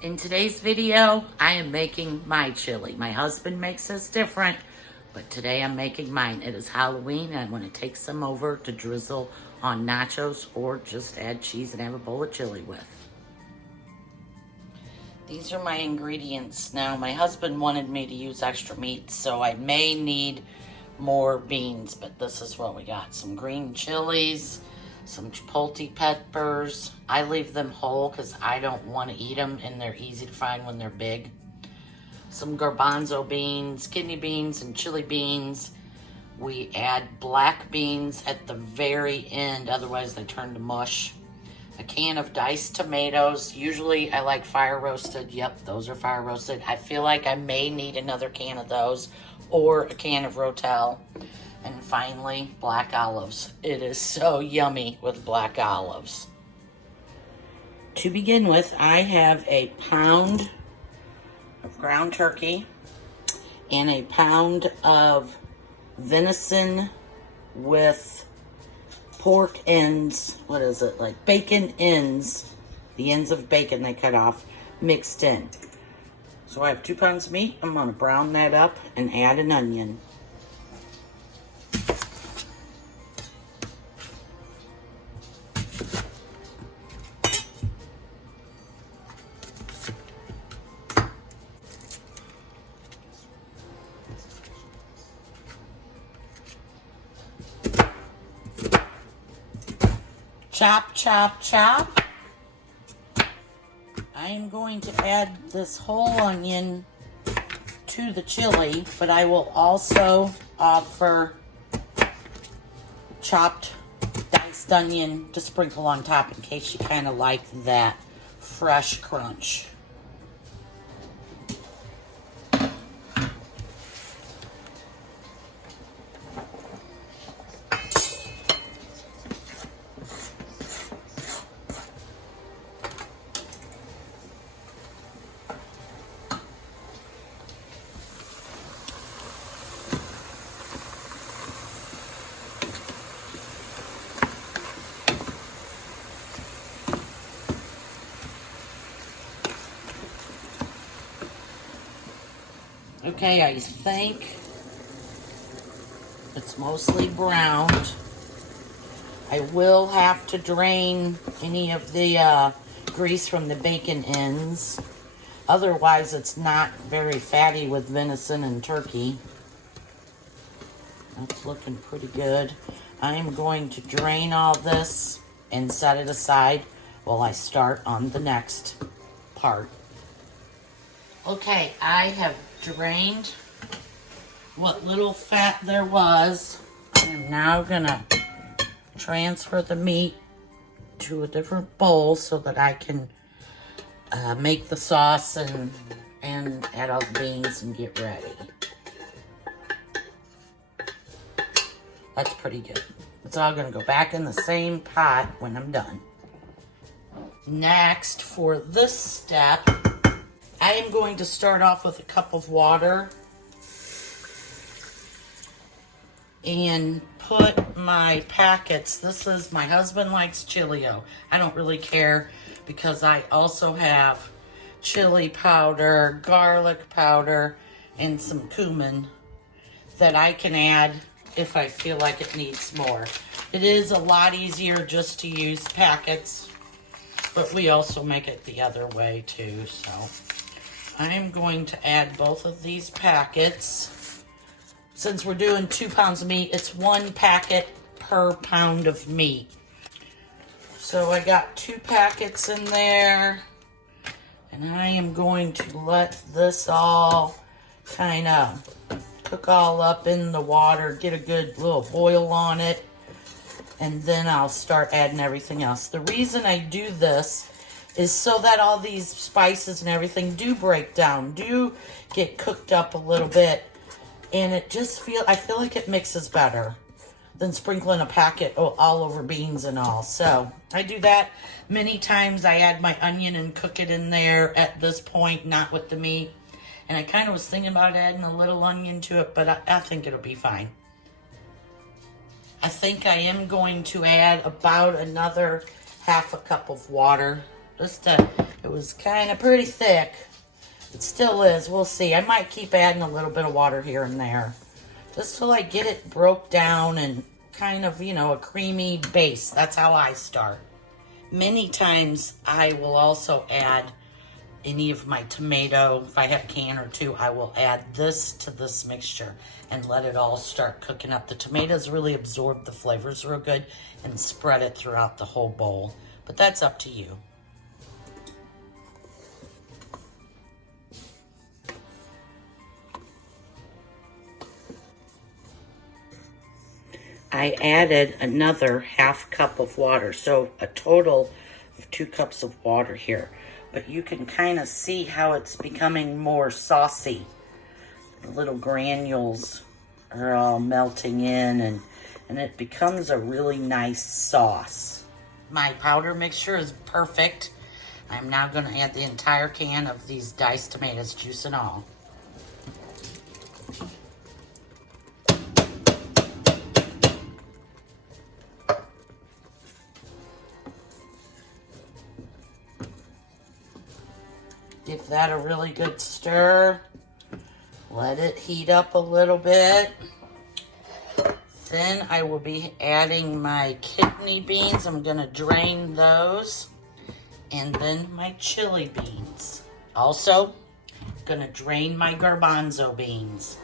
In today's video, I am making my chili. My husband makes his different, but today I'm making mine. It is Halloween, and I'm going to take some over to drizzle on nachos or just add cheese and have a bowl of chili with. These are my ingredients. Now, my husband wanted me to use extra meat, so I may need more beans, but this is what we got. Some green chilies, some chipotle peppers. I leave them whole because I don't want to eat them, and they're easy to find when they're big. Some garbanzo beans, kidney beans, and chili beans. We add black beans at the very end, otherwise they turn to mush. A can of diced tomatoes. Usually I like fire roasted. Yep, those are fire roasted. I feel like I may need another can of those or a can of Rotel. And finally, black olives. It is so yummy with black olives. To begin with, I have a pound of ground turkey and a pound of venison with pork ends. What is it? Like bacon ends. The ends of bacon they cut off, mixed in. So I have 2 pounds of meat. I'm going to brown that up and add an onion. Chop, chop, chop. I am going to add this whole onion to the chili, but I will also offer chopped diced onion to sprinkle on top in case you kind of like that fresh crunch. Okay, I think it's mostly browned. I will have to drain any of the grease from the bacon ends. Otherwise, it's not very fatty with venison and turkey. That's looking pretty good. I'm going to drain all this and set it aside while I start on the next part. Okay, I have drained what little fat there was. I'm now gonna transfer the meat to a different bowl so that I can make the sauce and add all the beans and get ready. That's pretty good. It's all gonna go back in the same pot when I'm done. Next, for this step, I am going to start off with a cup of water and put my packets. This is, my husband likes ChiliO. I don't really care because I also have chili powder, garlic powder, and some cumin that I can add if I feel like it needs more. It is a lot easier just to use packets, but we also make it the other way too, so I'm going to add both of these packets. Since we're doing 2 pounds of meat, it's 1 packet per pound of meat. So I got 2 packets in there, and I am going to let this all kind of cook all up in the water, get a good little boil on it, and then I'll start adding everything else. The reason I do this is so that all these spices and everything do break down, do get cooked up a little bit, and it just I feel like it mixes better than sprinkling a packet all over beans and all. So I do that many times. I add my onion and cook it in there at this point, not with the meat. And I kind of was thinking about adding a little onion to it, but I think it'll be fine. I think I am going to add about another half a cup of water just to It was kind of pretty thick. It still is. We'll see. I might keep adding a little bit of water here and there. Just till I get it broke down and kind of, you know, a creamy base. That's how I start. Many times I will also add any of my tomato. If I have a can or two, I will add this to this mixture and let it all start cooking up. The tomatoes really absorb the flavors real good and spread it throughout the whole bowl. But that's up to you. I added another half cup of water, so a total of 2 cups of water here. But you can kind of see how it's becoming more saucy. The little granules are all melting in, and it becomes a really nice sauce. My powder mixture is perfect. I'm now going to add the entire can of these diced tomatoes, juice and all. Give that a really good stir. Let it heat up a little bit. Then I will be adding my kidney beans. I'm gonna drain those. And then my chili beans. Also, gonna drain my garbanzo beans.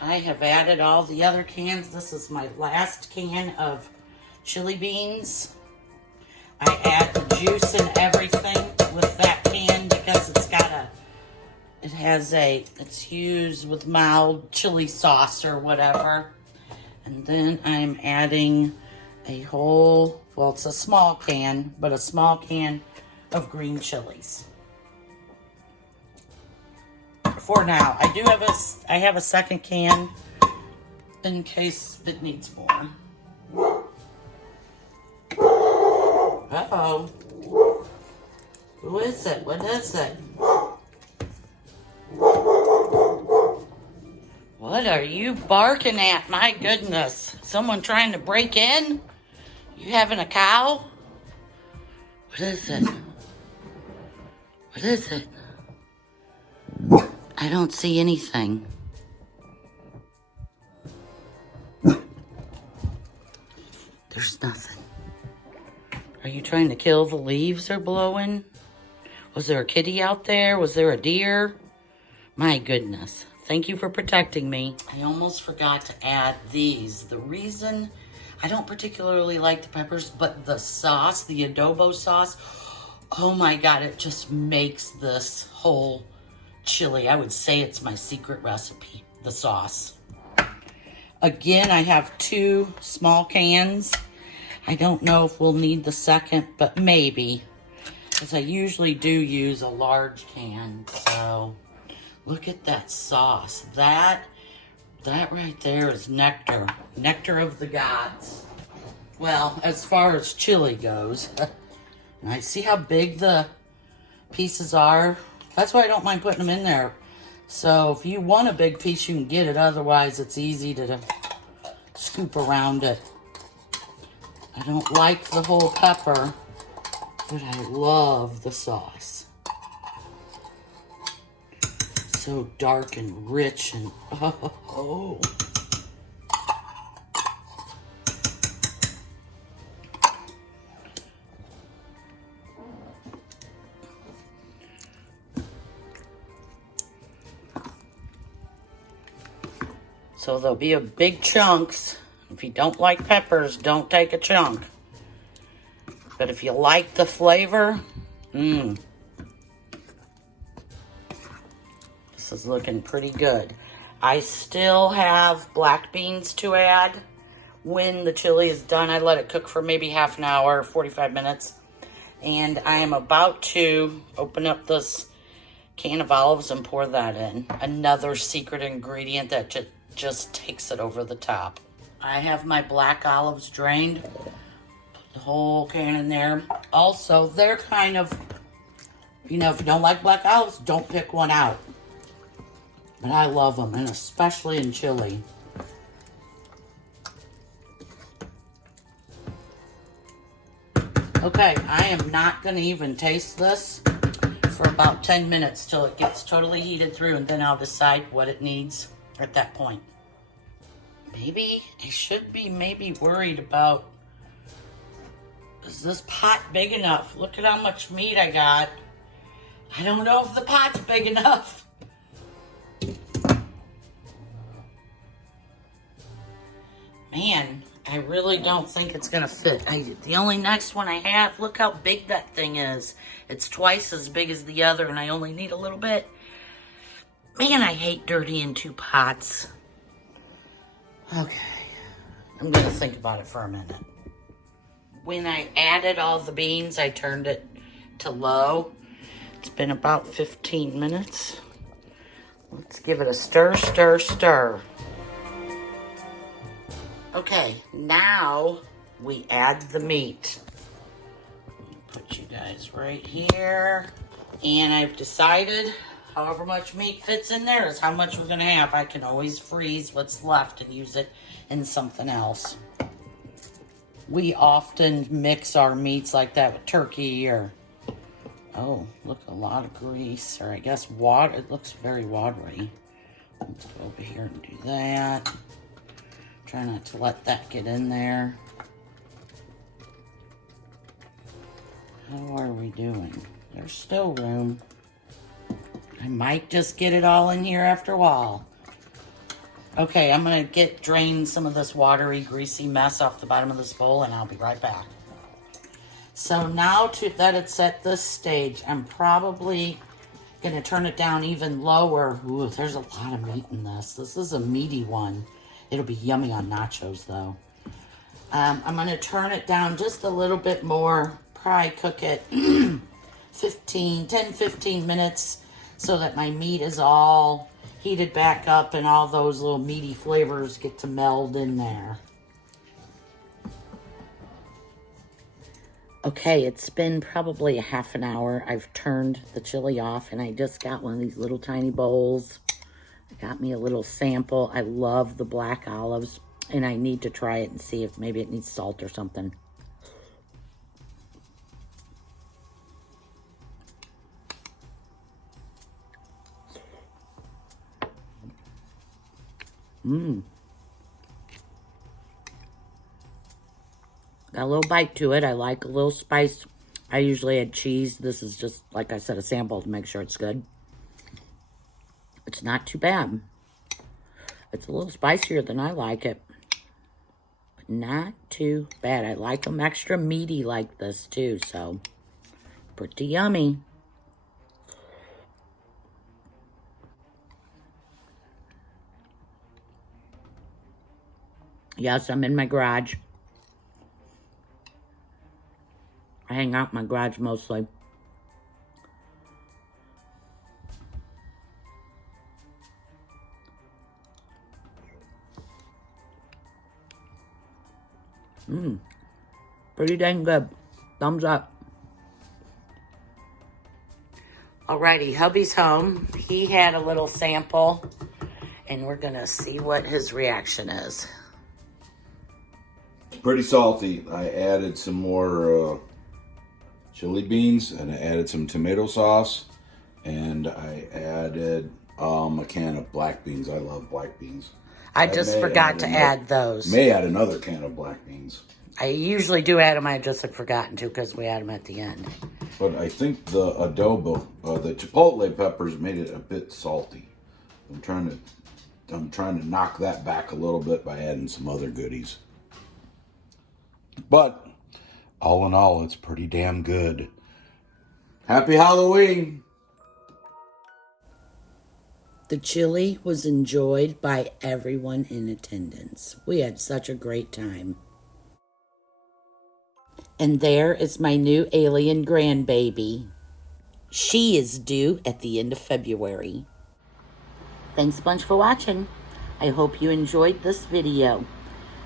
I have added all the other cans. This is my last can of chili beans. I add the juice and everything with that can because it's used with mild chili sauce or whatever. And then I'm adding it's a small can, but a small can of green chilies. For now, I have a second can in case it needs more. Uh-oh. Who is it? What is it? What are you barking at? My goodness. Someone trying to break in? You having a cow? What is it? What is it? I don't see anything. There's nothing. Are you trying to kill the leaves they're blowing? Was there a kitty out there? Was there a deer? My goodness. Thank you for protecting me. I almost forgot to add these. The reason I don't particularly like the peppers, but the sauce, the adobo sauce, oh my God, it just makes this whole chili. I would say it's my secret recipe, the sauce. Again, I have 2 small cans. I don't know if we'll need the second, but maybe, because I usually do use a large can. So look at that sauce. That right there is nectar. Nectar of the gods. Well, as far as chili goes. And I see how big the pieces are. That's why I don't mind putting them in there. So if you want a big piece, you can get it. Otherwise, it's easy to scoop around it. I don't like the whole pepper, but I love the sauce. So dark and rich and oh. So there'll be a big chunks. If you don't like peppers, don't take a chunk. But if you like the flavor, this is looking pretty good. I still have black beans to add. When the chili is done, I let it cook for maybe half an hour, 45 minutes. And I am about to open up this can of olives and pour that in. Another secret ingredient that just takes it over the top. I have my black olives drained. Put the whole can in there. Also, they're kind of, if you don't like black olives, don't pick one out. But I love them, and especially in chili. Okay, I am not going to even taste this for about 10 minutes till it gets totally heated through, and then I'll decide what it needs at that point. Maybe I should be worried about, is this pot big enough? Look at how much meat I got. I don't know if the pot's big enough. Man, I really don't think it's gonna fit. The only next one I have, look how big that thing is. It's twice as big as the other, and I only need a little bit. Man, I hate dirtying two pots. Okay, I'm gonna think about it for a minute. When I added all the beans, I turned it to low. It's been about 15 minutes. Let's give it a stir, stir, stir. Okay, now we add the meat. Put you guys right here. And I've decided however much meat fits in there is how much we're gonna have. I can always freeze what's left and use it in something else. We often mix our meats like that with turkey or, oh, look, a lot of grease, or I guess water. It looks very watery. Let's go over here and do that. Try not to let that get in there. How are we doing? There's still room. I might just get it all in here after a while. Okay, I'm gonna drain some of this watery, greasy mess off the bottom of this bowl, and I'll be right back. So now that it's at this stage, I'm probably gonna turn it down even lower. Ooh, there's a lot of meat in this. This is a meaty one. It'll be yummy on nachos though. I'm gonna turn it down just a little bit more, probably cook it 10-15 minutes so that my meat is all heated back up and all those little meaty flavors get to meld in there. Okay, it's been probably a half an hour. I've turned the chili off, and I just got one of these little tiny bowls. I got me a little sample. I love the black olives, and I need to try it and see if maybe it needs salt or something. Got a little bite to it. I like a little spice. I usually add cheese. This is just, like I said, a sample to make sure it's good. It's not too bad. It's a little spicier than I like it. But not too bad. I like them extra meaty like this too, so pretty yummy. Yes, I'm in my garage. I hang out in my garage mostly. Pretty dang good. Thumbs up. Alrighty, hubby's home. He had a little sample, and we're gonna see what his reaction is. Pretty salty. I added some more chili beans, and I added some tomato sauce, and I added a can of black beans. I love black beans. I just forgot to add those. May add another can of black beans. I usually do add them. I just had forgotten to because we add them at the end. But I think the adobo, the chipotle peppers made it a bit salty. I'm trying to knock that back a little bit by adding some other goodies. But all in all, it's pretty damn good. Happy Halloween! The chili was enjoyed by everyone in attendance. We had such a great time. And there is my new alien grandbaby. She is due at the end of February. Thanks a bunch for watching. I hope you enjoyed this video.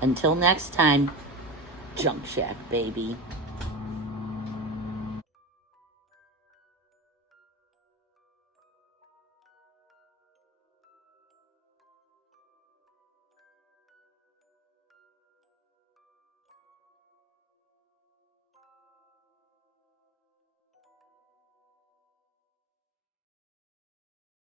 Until next time, Junk Shack, baby.